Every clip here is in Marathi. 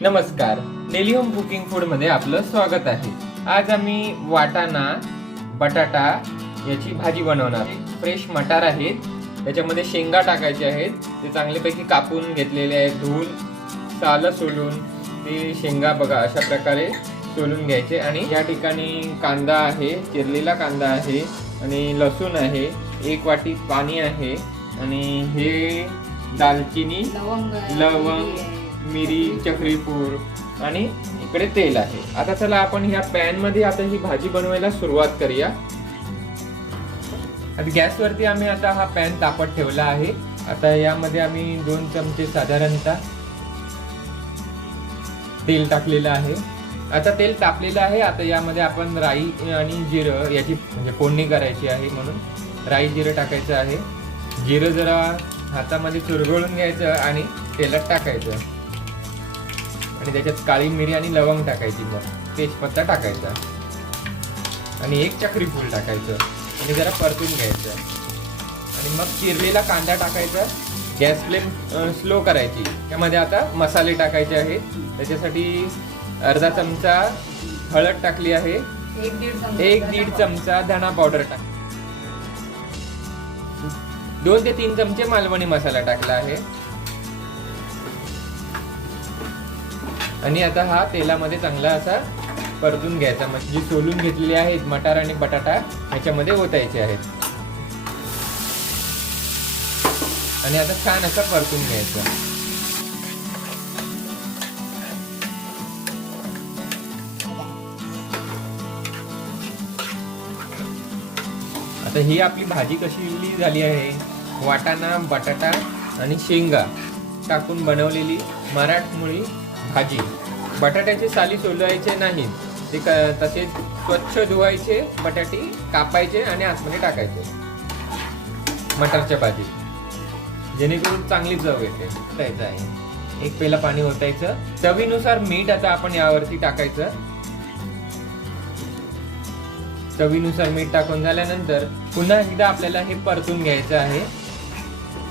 नमस्कार, डेली होम कुकिंग फूड मध्ये आपलं स्वागत आहे। आज आम्ही वाटाणा बटाटा याची भाजी बनवणार आहे। फ्रेश मटार आहेत, त्याच्यामध्ये शेंगा टाकायचे आहेत, ते चांगल्यापैकी कापून घेतलेले आहेत, धुवून सालं सोलून ते शेंगा बघा अशा प्रकारे सोलून घ्यायचे। आणि या ठिकाणी कांदा आहे, चिरलेला कांदा आहे आणि लसूण आहे, 1 वाटी पाणी आहे आणि हे दालचिनी, लवंग, मिरी, चक्रीफूल आणि इकडे तेल आहे। आता चला आपण ह्या पॅन मध्ये आता ही भाजी बनवायला सुरुवात करूया। आता गॅस वरती आम्ही आता हा पॅन तापत ठेवला आहे। आता यामध्ये आम्ही 2 चमचे साधारणतः तेल टाकलेलं आहे। आता तेल तापलेलं आहे। आता यामध्ये आपण राई आणि जिरं याची म्हणजे फोडणी करायची आहे, म्हणून राई जिरं टाकायचं आहे। जिरं जरा हातामध्ये चुरगळून घ्यायचं आणि तेलात टाकायचं आणि त्याच्यात काळी मिरी आणि लवंग टाकायची, मग तेजपत्ता टाकायचा आणि 1 चक्रीफूल टाकायचं आणि जरा परतून घ्यायचं आणि मग चिरलेला कांदा टाकायचा। गॅस फ्लेम स्लो करायची। त्यामध्ये आता मसाले टाकायचे आहेत। त्याच्यासाठी अर्धा चमचा हळद टाकली आहे, 1-1.5 चमचा धना पावडर टाक, 2 ते 3 चमचे मालवणी मसाला टाकला आहे आणि आता हा तेलामध्ये चांगला असा परतून घ्यायचा। म्हणजे सोलून घेतलेले आहेत मटार आणि बटाटा ह्याच्यामध्ये ओतायचे आहेत आणि आता छान असं परतून घ्यायचं। आता ही आपली भाजी कशी झाली आहे, वाटाणा बटाटा आणि शेंगा टाकून बनवलेली मराठमोळी भाजी। बटाट्याचे साली सोलायचे नाहीत, ते तसे स्वच्छ धुवायचे, बटाटे कापायचे आणि आतमध्ये टाकायचे मटारच्या भाजीत, जेणेकरून चांगली चव येते। ओतायचं आहे, 1 पेला पाणी ओतायचं, चवीनुसार मीठ आता आपण यावरती टाकायचं। चवीनुसार मीठ टाकून झाल्यानंतर पुन्हा एकदा आपल्याला हे परतून घ्यायचं आहे,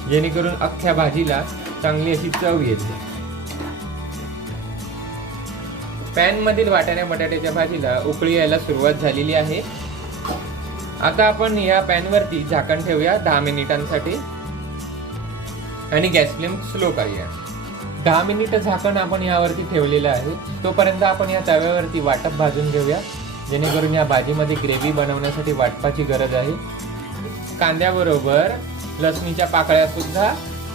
जेणेकरून अख्ख्या भाजीला चांगली अशी चव येते। पॅन मधील वाटाण्या बटाट्याच्या भाजीला उकळी यायला सुरुवात झालेली आहे। आता आपण या पॅन वरती झाकण ठेवूया 10 मिनिटांसाठी आणि गॅस फ्लेम स्लो करूया। 10 मिनिट झाकण आपण यावरती ठेवलेलं आहे। तोपर्यंत आपण या तव्यावरती वाटप भाजून घेऊया, जेणेकरून या भाजीमध्ये ग्रेव्ही बनवण्यासाठी वाटपाची गरज आहे। कांद्याबरोबर लसणीच्या पाकळ्या सुद्धा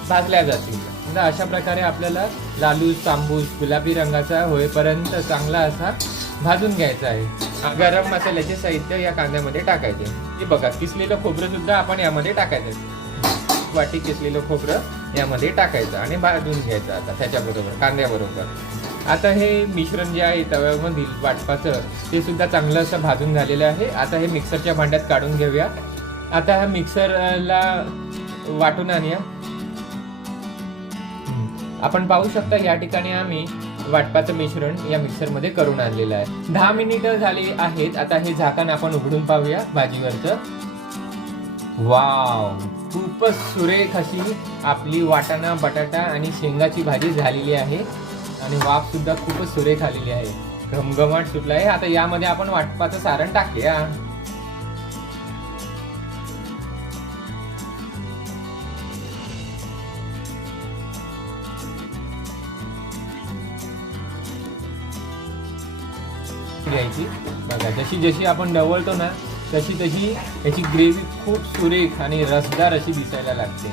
भाजल्या जातील। अशा प्रकारे आपल्याला लालूस तांबूस गुलाबी रंगाचा होईपर्यंत चांगला असा भाजून घ्यायचा आहे। गरम मसाल्याचे साहित्य या कांद्यामध्ये टाकायचे। हे बघा, किसलेलं खोबरं सुद्धा आपण यामध्ये टाकायचं, वाटी किसलेलं खोबरं यामध्ये टाकायचं आणि भाजून घ्यायचं आता त्याच्याबरोबर कांद्याबरोबर। आता हे मिश्रण जे आहे तव्यामधील वाटपाचं ते सुद्धा चांगलं असं भाजून झालेलं आहे। आता हे मिक्सरच्या भांड्यात काढून घेऊया। आता हा मिक्सरला वाटून आणूया। आपण पाहू शकता या ठिकाणी आम्ही वाटपाचं मिश्रण या मिक्सरमध्ये करून आणलेलं आहे। 10 मिनिटं झाली आहेत। आता हे झाकण आपण उघडून पाहूया भाजीवरचं। वाव, खूपच सुरेख अशी आपली वाटाणा बटाटा आणि शेंगाची भाजी झालेली आहे आणि वाफ सुद्धा खूपच सुरेख आलेली आहे, घमघमाट सुटला आहे। आता यामध्ये आपण वाटपाचं सारण टाकूया। घ्यायची बघा, जशी जशी आपण ढवळतो ना तशी तशी याची ग्रेव्ही खूप सुरेख आणि रसदार अशी दिसायला लागते।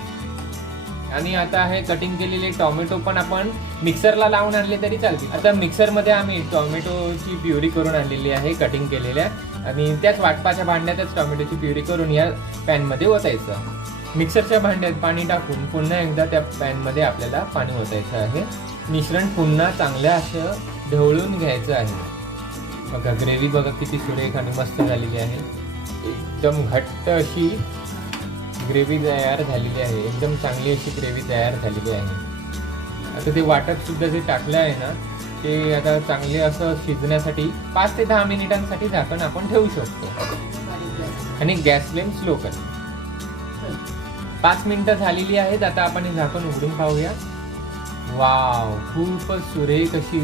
आणि आता हे कटिंग केलेले टोमॅटो पण आपण मिक्सरला लावून आणले तरी चालतील। आता मिक्सरमध्ये आम्ही टोमॅटोची प्युरी करून आणलेली आहे कटिंग केलेल्या, आणि त्याच वाटपाच्या भांड्यातच टोमॅटोची प्युरी करून या पॅनमध्ये ओतायचं। मिक्सरच्या भांड्यात पाणी टाकून पुन्हा एकदा त्या पॅनमध्ये आपल्याला पाणी ओतायचं आहे। मिश्रण पुन्हा चांगलं असं ढवळून घ्यायचं आहे। बघा, ग्रेव्ही बघा किती सुरेख आणि मस्त झालेली आहे, एकदम घट्ट अशी ग्रेव्ही तयार झालेली आहे, एकदम चांगली अशी ग्रेव्ही तयार झालेली आहे। आता ते वाटप सुद्धा जे टाकलं आहे ना ते आता चांगले असं शिजण्यासाठी 5 ते 10 मिनिटांसाठी झाकण आपण ठेवू शकतो आणि गॅस फ्लेम स्लो कर। 5 मिनिटं झालेली आहेत। आता आपण हे झाकण उघडून पाहूया। वाव, खूपच सुरेख अशी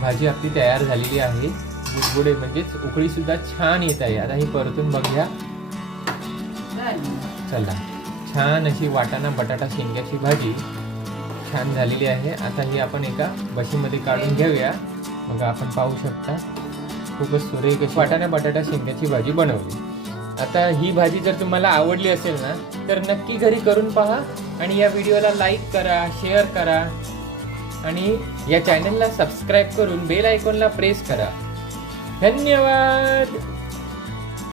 भाजी आपली तयार झालेली आहे. बुडबुडे म्हणजेच उकळी सुद्धा छान येत आहे. आता ही परतून बघूया. चला, छान अशी वाटाणा बटाटा शेंग्याची भाजी छान झालेली आहे. आता ही आपण एका बशीमध्ये काढून घेऊया. बघा, आपण पाहू शकता खूपच सुरेख अशी वाटाणा बटाटा शेंग्याची भाजी बनवली. आता ही भाजी जर तुम्हाला आवडली असेल ना, तर नक्की घरी करून पहा आणि या व्हिडिओला लाईक करा, शेअर करा आणि या चॅनलला सबस्क्राईब करून बेल आयकॉनला प्रेस करा. धन्यवाद.